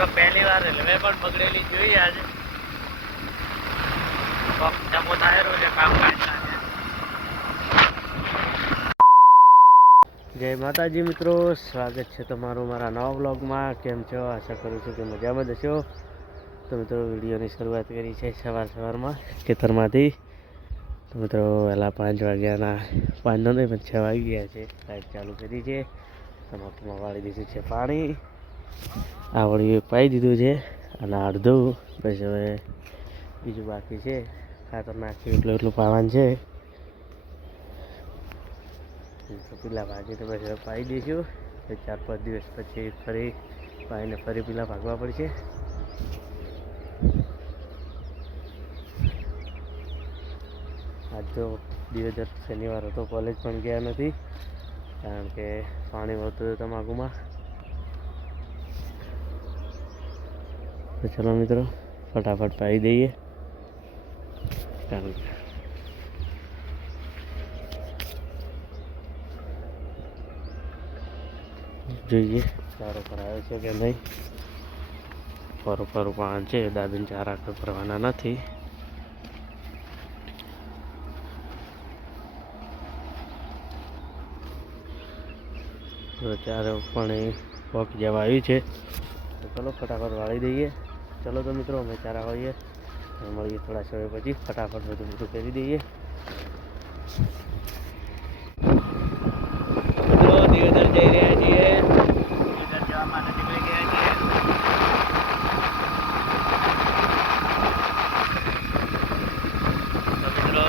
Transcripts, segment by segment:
મિત્રો પહેલી વાર રેલવે પણ બગડેલી જોઈએ આજે જમો થાય છે કામ કાઢતા જય માતાજી મિત્રો, સ્વાગત છે તમારું મારા નવા વ્લોગમાં. કેમ છો? આશા કરું છું કે મજામાં જ હશો. તો મિત્રો વિડીયોની શરૂઆત કરી છે સવારમાં ખેતરમાંથી. તો મિત્રો વહેલા 5 વાગ્યાના 5 નહીં પણ 6 વાગી ગયા છે. લાઈટ ચાલુ કરી છે, તમાકુમાં વાળી દીધું છે પાણી. આ વળી પાઈ દીધું છે અને અડધું પછી હવે બીજું બાકી છે. ખાતર નાખ્યું એટલું પાવાનું છે. પેલા ભાગે તો પછી પાઈ દઈશું. 4-5 દિવસ પછી ફરી પાઈને ફરી પેલા ભાગવા પડશે. આજ તો દિવસ શનિવાર હતો, કોલેજ પણ ગયા નથી કારણ કે પાણી વળતું હતું તમાકુમાં. તો ચલો મિત્રો ફટાફટ પાઈ દઈએ કારણ કે જોઈએ ચારો ભરાયો છે કે નહીં. ફરું પાન છે, દાદીને ચારા ભરવાના નથી. તો ચારે પણ વોક જવા આવ્યું છે. તો ચલો ફટાફટ વાળી દઈએ. ચલો તો મિત્રો અમે ચારા વાળીએ, મળીએ થોડા સમય પછી. ફટાફટ બધું કરી દઈએ. મિત્રો દિયોદર જઈ રહ્યા છીએ, દિયોદર જવા માટે નીકળી ગયા છીએ. તો મિત્રો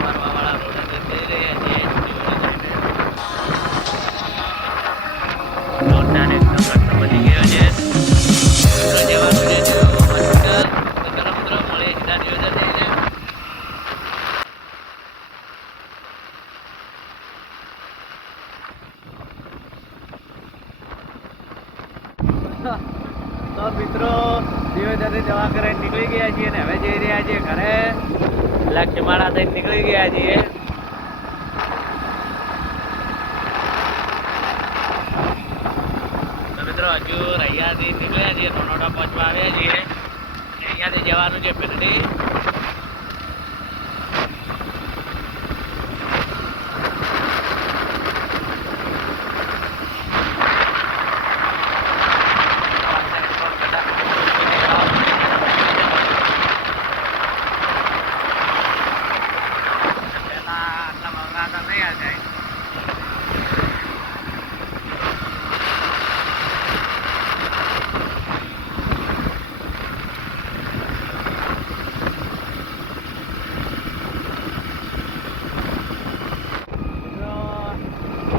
ફરવાવાળા રોડ પર જઈ રહ્યા છીએ. જોરદાર એકદમ રસ્તો બની ગયો છે. જવાનું છે મિત્રો મળીએ સીધા દિયોદર જઈને. તો મિત્રો દિયોદર જવા કરે નીકળી ગયા છીએ ને હવે જઈ રહ્યા છીએ ઘરે. લક્ષ્માળા થઈને નીકળી ગયા છીએ. તો મિત્રો હજુ અહીંયાથી નીકળ્યા છીએ, નોનોટા પહોંચવા આવ્યા છીએ. અહીંયાથી જવાનું છે પેરડી.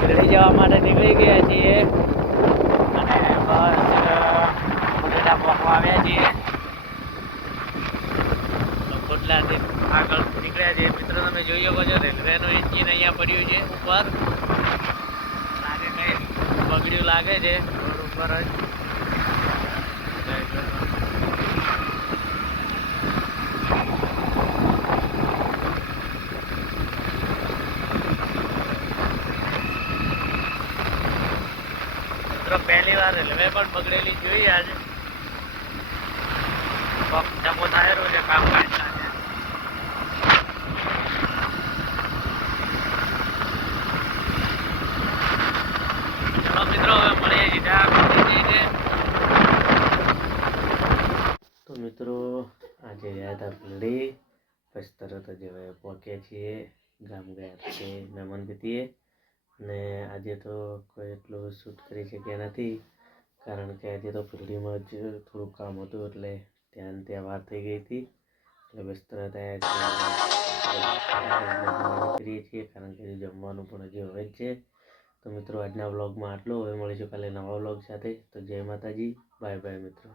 પેરડી જવા માટે નીકળી ગયા છીએ અને બસ મુંડેડા પહોંચવા આવ્યા છીએ. કોટલાથી આગળ નીકળ્યા છીએ. મિત્રો તમે જોઈ શકો છો રેલવેનું એન્જિન અહીંયા પડ્યું છે ઉપર. લાગે કંઈ બગડ્યું લાગે છે રોડ ઉપર જ. પહેલી વાર રેલવે પણ બગડેલી જોઈએ આજે જમો થાય છે કામ કાઢતા છે. ચલો મિત્રો હવે મળીએ સીધા. તો મિત્રો આજે ગયા હતા પેરડી, પછી તરત જ હવે પહોંચ્યા છીએ. ગામ ગયા છે મહેમાન ગતિએ. અને આજે તો કોઈ એટલું શૂટ કરી શક્યા નથી કારણ કે આજે તો પેરડીમાં જ થોડુંક કામ હતું એટલે ત્યાં વાર થઈ ગઈ હતી. એટલે બસ તરત કરીએ છીએ કારણ કે જમવાનું પણ હજી હવે જ છે. તો મિત્રો આજના વ્લોગમાં આટલું. હવે મળીશું કાલે નવા વ્લોગ સાથે. તો જય માતાજી, બાય બાય મિત્રો.